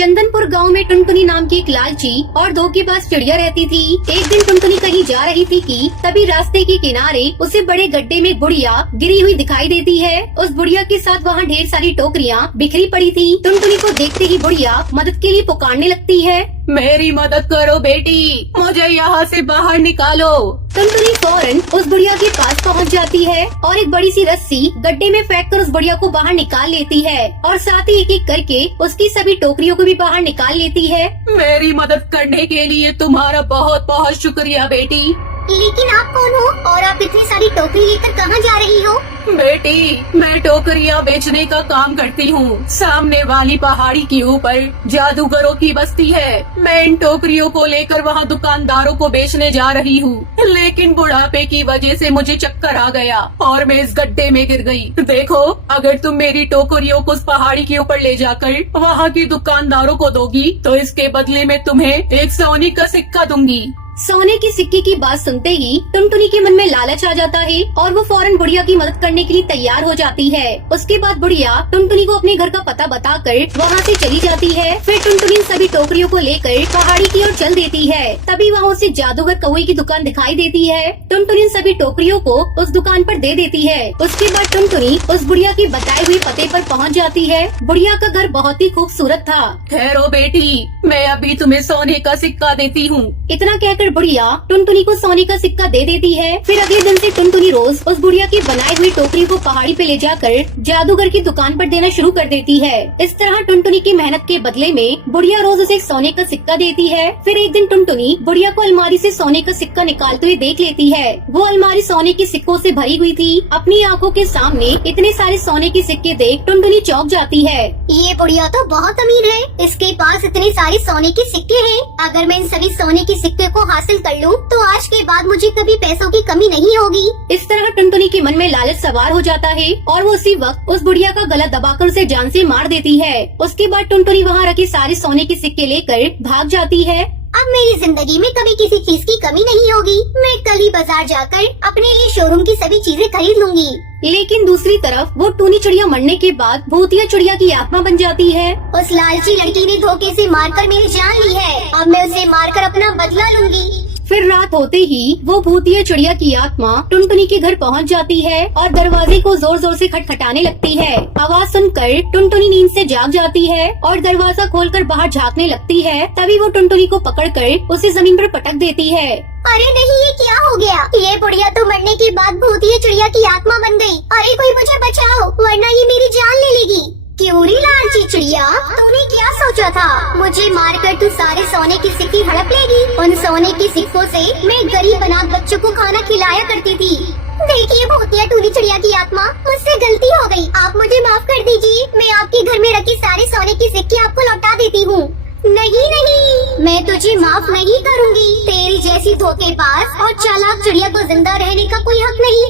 चंदनपुर गांव में टुनटुनी नाम की एक लालची और धोखेबाज चिड़िया रहती थी। एक दिन टुनटुनी कहीं जा रही थी कि तभी रास्ते के किनारे उसे बड़े गड्ढे में बुढ़िया गिरी हुई दिखाई देती है। उस बुढ़िया के साथ वहाँ ढेर सारी टोकरियाँ बिखरी पड़ी थी। टुनटुनी को देखते ही बुढ़िया मदद के लिए पुकारने लगती है। मेरी मदद करो बेटी, मुझे यहाँ से बाहर निकालो। टुनटुनी फौरन उस बुढ़िया के पास पहुँच जाती है और एक बड़ी सी रस्सी गड्ढे में फेंककर उस बुढ़िया को बाहर निकाल लेती है और साथ ही एक एक करके उसकी सभी टोकरियों को भी बाहर निकाल लेती है। मेरी मदद करने के लिए तुम्हारा बहुत बहुत शुक्रिया बेटी। लेकिन आप कौन हो और आप इतनी सारी टोकरी लेकर कहाँ जा रही हो? बेटी, मैं टोकरियाँ बेचने का काम करती हूँ। सामने वाली पहाड़ी के ऊपर जादूगरों की बस्ती है। मैं इन टोकरियों को लेकर वहाँ दुकानदारों को बेचने जा रही हूँ, लेकिन बुढ़ापे की वजह से मुझे चक्कर आ गया और मैं इस गड्ढे में गिर गई। देखो, अगर तुम मेरी टोकरियों को उस पहाड़ी के ऊपर ले जाकर वहाँ की दुकानदारों को दोगी तो इसके बदले में तुम्हें एक सोने का सिक्का दूंगी। सोने के सिक्के की बात सुनते ही टुनटुनी के मन में लालच आ जाता है और वो फौरन बुढ़िया की मदद करने के लिए तैयार हो जाती है। उसके बाद बुढ़िया टुनटुनी को अपने घर का पता बताकर वहाँ से चली जाती है। फिर टुनटुनी सभी टोकरियों को लेकर पहाड़ी की ओर चल देती है। तभी वहाँ उसे जादूगर कौवे की दुकान दिखाई देती है। टुनटुनी सभी टोकरियों को उस दुकान पर दे देती है। उसके बाद टुनटुनी उस बुढ़िया की बताए हुए पते पर पहुँच जाती है। बुढ़िया का घर बहुत ही खूबसूरत था। ठहरो बेटी, मैं अभी तुम्हें सोने का सिक्का देती हूँ। इतना कहकर बुढ़िया टुनटुनी को सोने का सिक्का दे देती है। फिर अगले दिन से टुनटुनी रोज उस बुढ़िया की बनाई हुई टोकरी को पहाड़ी पे ले जाकर जादूगर की दुकान पर देना शुरू कर देती है। इस तरह टुनटुनी की मेहनत के बदले में बुढ़िया रोज उसे सोने का सिक्का देती है। फिर एक दिन टुनटुनी बुढ़िया को अलमारी से सोने का सिक्का निकालते हुए देख लेती है। वो अलमारी सोने के सिक्कों से भरी हुई थी। अपनी आंखों के सामने इतने सारे सोने के सिक्के देख टुनटुनी चौंक जाती है। ये बुढ़िया तो बहुत अमीर है, इसके पास इतने सारे सोने के सिक्के हैं। अगर मैं इन सभी सोने के सिक्के को हासिल कर लूं, तो आज के बाद मुझे कभी पैसों की कमी नहीं होगी। इस तरह टुनटुनी के मन में लालच सवार हो जाता है और वो उसी वक्त उस बुढ़िया का गला दबाकर उसे जान से मार देती है। उसके बाद टुनटुनी वहाँ रखे सारे सोने के सिक्के लेकर भाग जाती है। अब मेरी जिंदगी में कभी किसी चीज की कमी नहीं होगी। मैं कल ही बाजार जाकर अपने लिए शोरूम की सभी चीजें खरीद लूंगी। लेकिन दूसरी तरफ वो टूनी चिड़िया मरने के बाद भूतिया चिड़िया की आत्मा बन जाती है। उस लालची लड़की ने धोखे से मारकर मेरी जान ली है। अब मैं उसे मारकर अपना बदला लूंगी। फिर रात होते ही वो भूतिया चिड़िया की आत्मा टुनटुनी के घर पहुंच जाती है और दरवाजे को जोर जोर से खटखटाने लगती है। आवाज सुनकर टुनटुनी नींद से जाग जाती है और दरवाजा खोलकर बाहर झांकने लगती है। तभी वो टुनटुनी को पकड़कर उसे जमीन पर पटक देती है। अरे नहीं, ये क्या हो गया? ये बुढ़िया तो मरने के बाद भूतिया चिड़िया की आत्मा बन गई। अरे कोई मुझे बचाओ, वरना ये मेरी जान ले लेगी। क्यों रे लालची चिड़िया, तूने क्या सोचा था? मुझे मारकर तू सारे सोने की सिक्के हड़प लेगी। उन सोने के सिक्कों से मैं गरीब अनाथ बच्चों को खाना खिलाया करती थी। देखिए भूतिया टूनी चिड़िया की आत्मा, मुझसे गलती हो गई, आप मुझे माफ कर दीजिए। मैं आपके घर में रखी सारे सोने के सिक्के आपको लौटा देती हूँ। नहीं नहीं, मैं तुझे माफ नहीं करूँगी। तेरी जैसी धोखेबाज और चालाक चिड़िया को जिंदा रहने का कोई हक नहीं।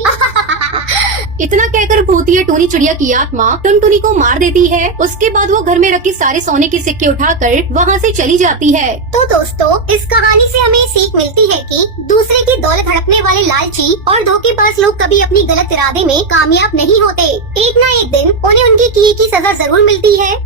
इतना कहकर भूतिया टूनी चिड़िया की आत्मा टुनटुनी को मार देती है। उसके बाद वो घर में रखे सारे सोने के सिक्के उठाकर वहाँ से चली जाती है। तो दोस्तों, इस कहानी से हमें सीख मिलती है कि दूसरे की दौलत हड़पने वाले लालची और धोखेबाज लोग कभी अपनी गलत इरादे में कामयाब नहीं होते। एक न एक दिन उन्हें उनके किए की सजा जरूर मिलती है।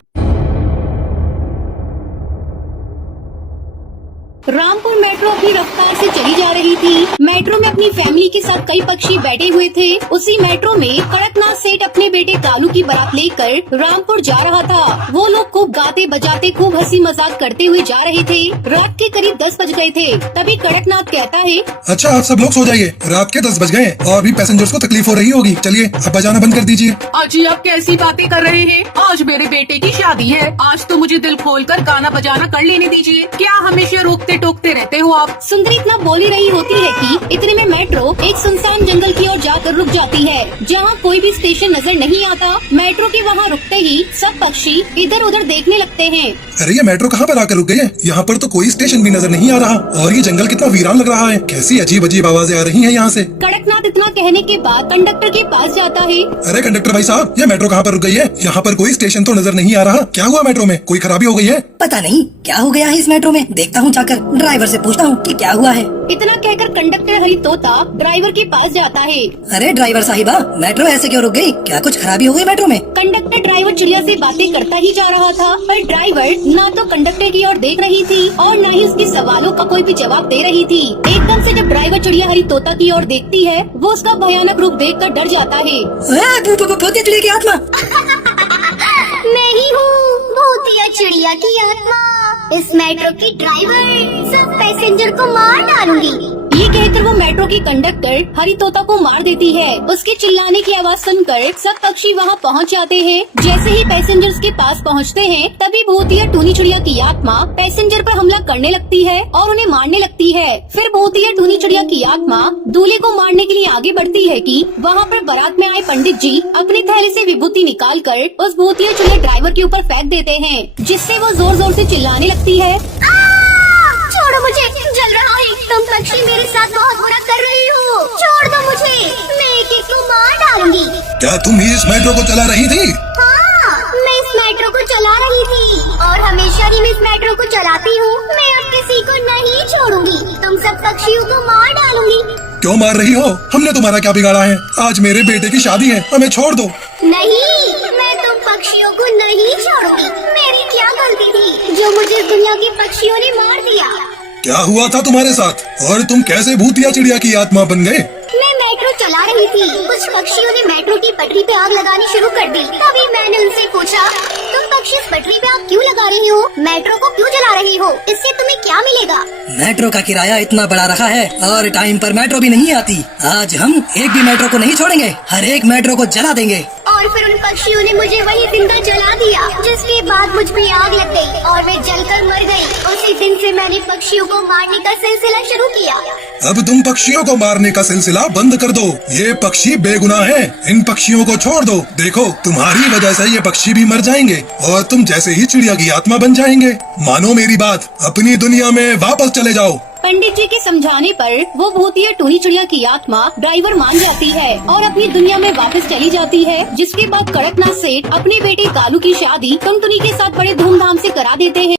रामपुर मेट्रो अपनी रफ्तार से चली जा रही थी। मेट्रो में अपनी फैमिली के साथ कई पक्षी बैठे हुए थे। उसी मेट्रो में कड़कनाथ सेठ अपने बेटे कालू की बारात लेकर रामपुर जा रहा था। वो लोग खूब गाते बजाते खूब हंसी मजाक करते हुए जा रहे थे। रात के करीब 10 बज गए थे। तभी कड़कनाथ कहता है, अच्छा आप सब लोग सो जाइए, रात के 10 बज गए और भी पैसेंजर्स को तकलीफ हो रही होगी। चलिए अब बजाना बंद कर दीजिए। अजी आप कैसी बातें कर रहे हैं? आज मेरे बेटे की शादी है। आज तो मुझे दिल खोलकर गाना बजाना कर लेने दीजिए। क्या हमेशा रोकते टोकते रहते हो आप? सुंदरी इतना बोल ही रही होती है कि इतने में मेट्रो एक सुनसान जंगल की ओर जाकर रुक जाती है, जहाँ कोई भी स्टेशन नजर नहीं आता। मेट्रो के वहाँ रुकते ही सब पक्षी इधर उधर देखने लगते हैं। अरे ये मेट्रो कहाँ पर आकर रुक गई है? यहाँ पर तो कोई स्टेशन भी नजर नहीं आ रहा और ये जंगल कितना वीरान लग रहा है। कैसी अजीब अजीब आवाजें आ रही हैं यहाँ से। कड़कनाथ इतना कहने के बाद कंडक्टर के पास जाता है। अरे कंडक्टर भाई साहब, ये मेट्रो कहाँ पर रुक गई है? यहाँ पर कोई स्टेशन तो नजर नहीं आ रहा। क्या हुआ मेट्रो में? कोई खराबी हो गई है? पता नहीं क्या हो गया है इस मेट्रो में, देखता हूँ जाकर। ड्राइवर से पूछता हूँ कि क्या हुआ है। इतना कहकर कंडक्टर हरी तोता ड्राइवर के पास जाता है। अरे ड्राइवर साहिबा, मेट्रो ऐसे क्यों रुक गई? क्या कुछ खराबी हो गई मेट्रो में? कंडक्टर ड्राइवर चिड़िया से बातें करता ही जा रहा था, पर ड्राइवर ना तो कंडक्टर की ओर देख रही थी और न ही उसके सवालों का कोई भी जवाब दे रही थी। एकदम से जब ड्राइवर चिड़िया हरी तोता की ओर देखती है, वो उसका भयानक रूप देखकर डर जाता है। भूतिया चिड़िया की आत्मा! मैं ही हूँ भूतिया चिड़िया की आत्मा। इस मेट्रो की ड्राइवर सब पैसेंजर को मार डालूंगी। ये कहकर वो मेट्रो की कंडक्टर हरी तोता को मार देती है। उसके चिल्लाने की आवाज सुनकर सब पक्षी वहाँ पहुँच जाते हैं। जैसे ही पैसेंजर्स के पास पहुँचते हैं, तभी भूतिया टूनी चिड़िया की आत्मा पैसेंजर पर हमला करने लगती है और उन्हें मारने लगती है। फिर भूतिया टूनी चिड़िया की आत्मा दूल्हे को मारने के लिए आगे बढ़ती है कि वहाँ पर बारात में आए पंडित जी अपनी थैली से विभूति निकाल कर उस भूतिया चिड़िया ड्राइवर के ऊपर फेंक देते हैं, जिससे वो जोर जोर से चिल्लाने लगती है। छोड़ो मुझे, जल रहा है। तुम पक्षी मेरे साथ बहुत बुरा कर रही हो। छोड़ दो मुझे, मैं एक को मार डालूंगी। क्या तुम ही इस मेट्रो को चला रही थी? हाँ, मैं इस मेट्रो को चला रही थी और हमेशा ही मैं इस मेट्रो को चलाती हूँ। मैं अब किसी को नहीं छोड़ूंगी। तुम सब पक्षियों को मार डालूंगी। क्यों मार रही हो? हमने तुम्हारा क्या बिगाड़ा है? आज मेरे बेटे की शादी है, हमें छोड़ दो। नहीं, मैं तुम पक्षियों को नहीं छोड़ूंगी। मेरी क्या गलती थी जो मुझे दुनिया के पक्षियों ने मार दिया? क्या हुआ था तुम्हारे साथ और तुम कैसे भूतिया चिड़िया की आत्मा बन गए? मैं मेट्रो चला रही थी। कुछ पक्षियों ने मेट्रो की पटरी पे आग लगानी शुरू कर दी। तभी मैंने उनसे पूछा, तुम पक्षी इस पटरी पे आग क्यों लगा रही हो? मेट्रो को क्यों जला रही हो? इससे तुम्हें क्या मिलेगा? मेट्रो का किराया इतना बड़ा रखा है और टाइम पर मेट्रो भी नहीं आती। आज हम एक भी मेट्रो को नहीं छोड़ेंगे, हर एक मेट्रो को जला देंगे। और फिर उन पक्षियों ने मुझे वही जिंदा जला दिया, जिसके बाद मुझ पे आग लग गई और मैं जलकर मर गई। उसी दिन से मैंने पक्षियों को मारने का सिलसिला शुरू किया। अब तुम पक्षियों को मारने का सिलसिला बंद कर दो। ये पक्षी बेगुनाह हैं। इन पक्षियों को छोड़ दो। देखो, तुम्हारी वजह से ये पक्षी भी मर जाएंगे और तुम जैसे ही चिड़िया की आत्मा बन जाएंगे। मानो मेरी बात, अपनी दुनिया में वापस चले जाओ। पंडित जी के समझाने पर वो भूतिया टूनी चिड़िया की आत्मा ड्राइवर मान जाती है और अपनी दुनिया में वापस चली जाती है। जिसके बाद कड़कनाथ सेठ अपने बेटे कालू की शादी टुनटुनी के साथ बड़े धूमधाम से करा देते हैं।